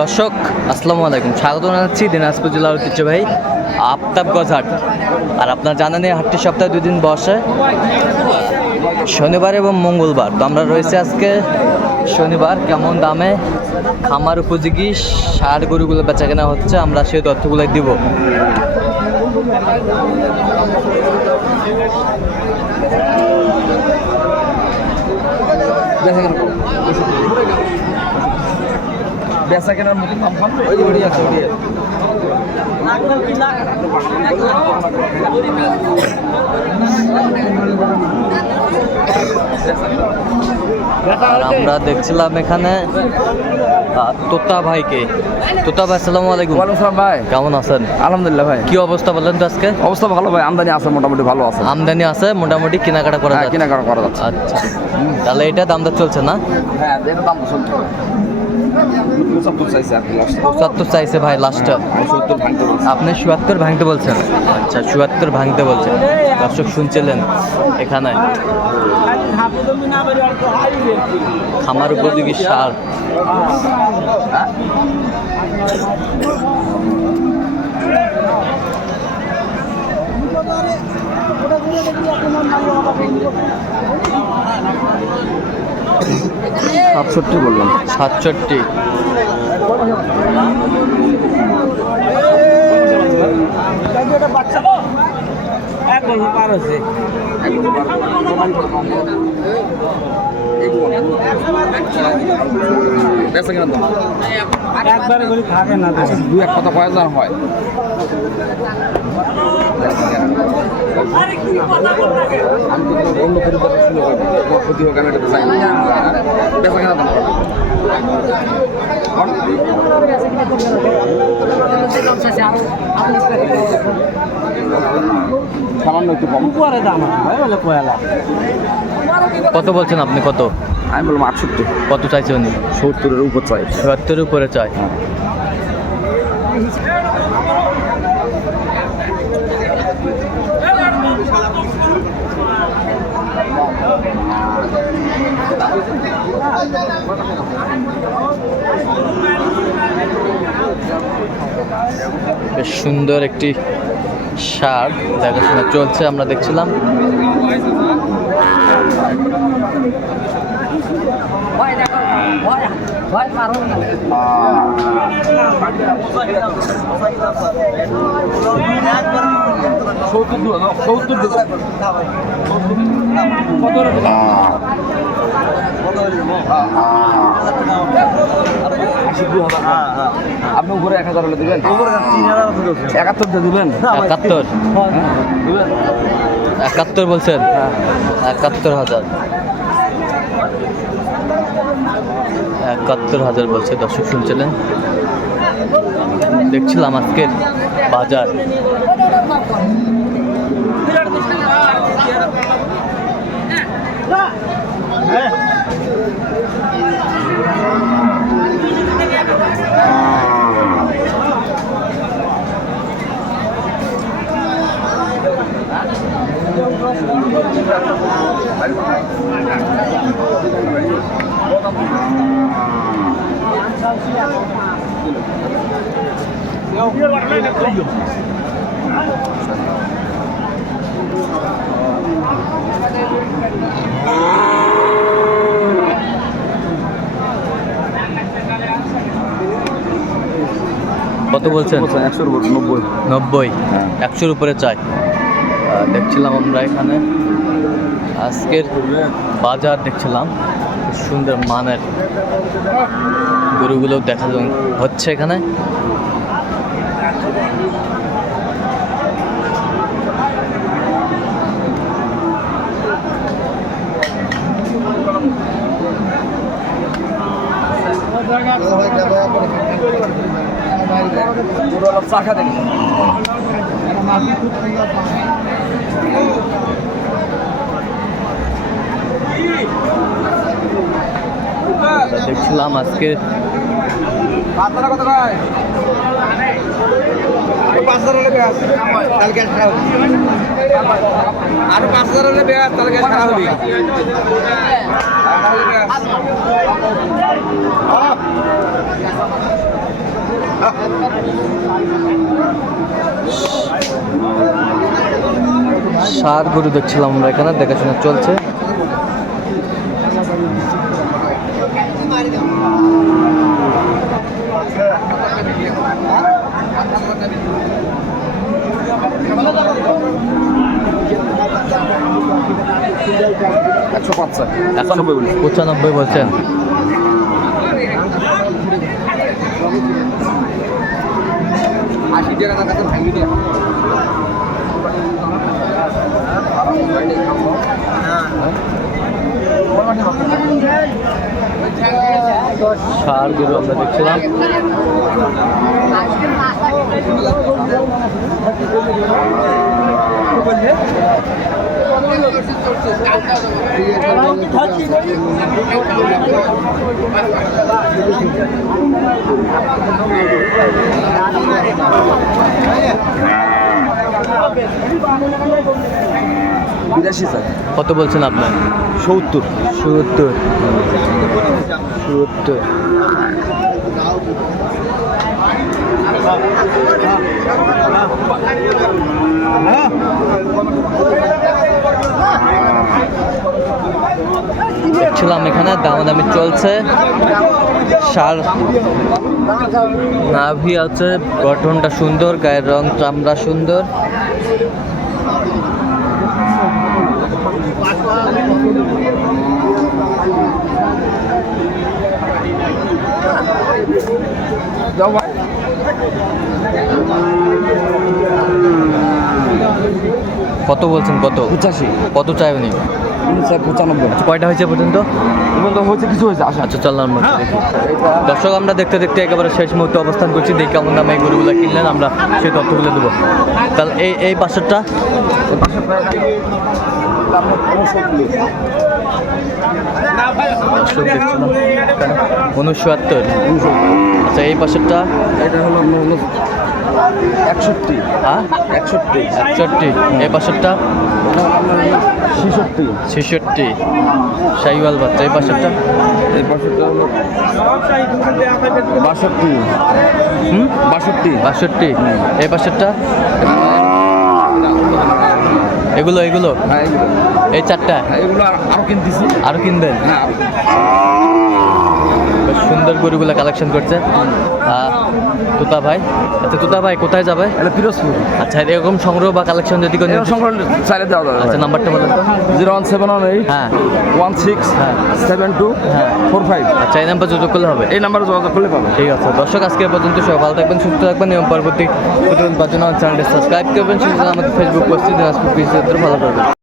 দর্শক আসসালামু আলাইকুম, স্বাগত জানাচ্ছি দিনাজপুর জেলার ঐতিহ্যবাহী আফতাবগঞ্জ হাট। আর আপনারা জানেন এই হাটটি সপ্তাহে 2 দিন বসে, শনিবার এবং মঙ্গলবার। তো আমরা রয়েছে আজকে শনিবার। কেমন দামে খামার উপযোগী ষাঁড় গরুগুলো বেচা কেনা হচ্ছে, আমরা সেই তথ্যগুলোই দিব। বেচা কেনার মতো দাম খাবে আর আমরা দেখছিলাম এখানে তোতা ভাইকে। তোতা ভাই আসসালামু আলাইকুম। ওয়ালাইকুম সালাম ভাই, কেমন আছেন? আলহামদুলিল্লাহ ভাই। কি অবস্থা বলেন তো আজকে? অবস্থা ভালো ভাই, আমদানি আছে মোটামুটি ভালো আছে। আমদানি আছে মোটামুটি, কেনাকাটা করা যাচ্ছে? কেনাকাটা করা যাচ্ছে। আচ্ছা, তাহলে এটা দামটা চলছে না? হ্যাঁ, দেখো দাম চলছে। 75 চাইছে আর কি লাস্ট। 75 চাইছে ভাই লাস্টটা। 70 ভাঙতে বলছে। আপনি 77 ভাঙতে বলছেন? আচ্ছা, 77 ভাঙতে বলছেন। দর্শক শুনছিলেন, এখানে খামার উপযোগী সার। সাতষট্টি বললাম। 67। বেচা কেনার দাম একবারে করে থাকে না, দুই এক কথা কয় হাজার হয়। অন্য পরিবার শুনে ক্ষতি হোক, আমি এটা চাই না। বেচা কেনার দাম সামান্য একটু কম করে দাম কত বলছেন আপনি? কত? আমি বললাম 68। কত চাইছে উনি? 70-এর উপর চাই। 70-এর উপরে চাই। বেশ সুন্দর একটি ষাঁড় দেখাশোনা চলছে, আমরা দেখছিলাম। আপনি উপরে 1000 হলে দিবেন? 71 দিবেন? 71? 71 বলছেন? 71,000। 71,000 বলছে। দর্শক শুনছিলেন, দেখছিলাম আজকের বাজার। কত বলছেন? 100-এর উপর। 90। 90? 100-র উপরে চাই। দেখছিলাম আমরা এখানে আজকের বাজার, দেখছিলাম সুন্দর মানের গরুগুলো দেখা হচ্ছে এখানে। দেখছিলাম আজকে আর 5000 হলে বেয়ার তাহলে গ্যাস খারাপ হবে। ষাঁড় গরু দেখছিলাম আমরা এখানে, দেখাশোনা চলছে। একশো পাঁচ স্যার, 95 বলছেন। আশি টাকা কাছে ভাঙি দিয়ে ষাঁড় গরু আমরা দেখছিলাম। বিরাশি স্যার। কত বলছেন আপনার? 70। 70। দেখছিলাম এখানে দামাদামি চলছে। ষাঁড় নাভি আছে, গঠনটা সুন্দর, গায়ের রং চামড়া সুন্দর। কত বলছেন? কত? 85। কত চাইবেন? স্যার 95। কয়টা হয়েছে পর্যন্ত? হয়েছে, কিছু হয়েছে। আচ্ছা চললাম আমরা দেখি। দর্শক, আমরা দেখতে দেখতে একেবারে শেষ মুহূর্তে অবস্থান করছি। দেখি কেমন দামে এই গরুগুলো কিনলেন, আমরা সেই তথ্যগুলো দেবো। তাহলে এই পাশেরটা দেখছিলাম 69। আচ্ছা, এই পাশেরটা এটা হলো 61। হ্যাঁ 61। এই পাশেরটা 66। শাহিওয়াল বাচ্চা। এই পাশেরটা এই পাশেরটা হলো 62। 62। এই পাশেরটা এগুলো হ্যাঁ, এই চারটা এগুলো আরো কিনতেছি। আরো কিনবেন? হ্যাঁ, বেশ সুন্দর গরুগুলো কালেকশন করছে তুতা ভাই। আচ্ছা তুতা ভাই, কোথায় যাবে? এটা পিরোজপুর। আচ্ছা, এরকম সংগ্রহ বা কালেকশন যদি কোনো সংগ্রহ চাইলে দেওয়া যাবে। আচ্ছা, নাম্বারটা বলেন তো। 01718 হ্যাঁ 16 হ্যাঁ 72 হ্যাঁ 45। আচ্ছা, এই নাম্বার যোগাযোগ করলে হবে? এই নাম্বারে যোগাযোগ করলে পাবে। ঠিক আছে দর্শক, আজকে এ পর্যন্ত সবাই ভালো থাকবেন, সুস্থ থাকবেন এবং পরবর্তী প্রতিদিন পাওয়ার জন্য চ্যানেলটি সাবস্ক্রাইব করবেন। সেজন্য আমাদের ফেসবুক পোস্টে দিনাজপুর পিস ফলো করবেন।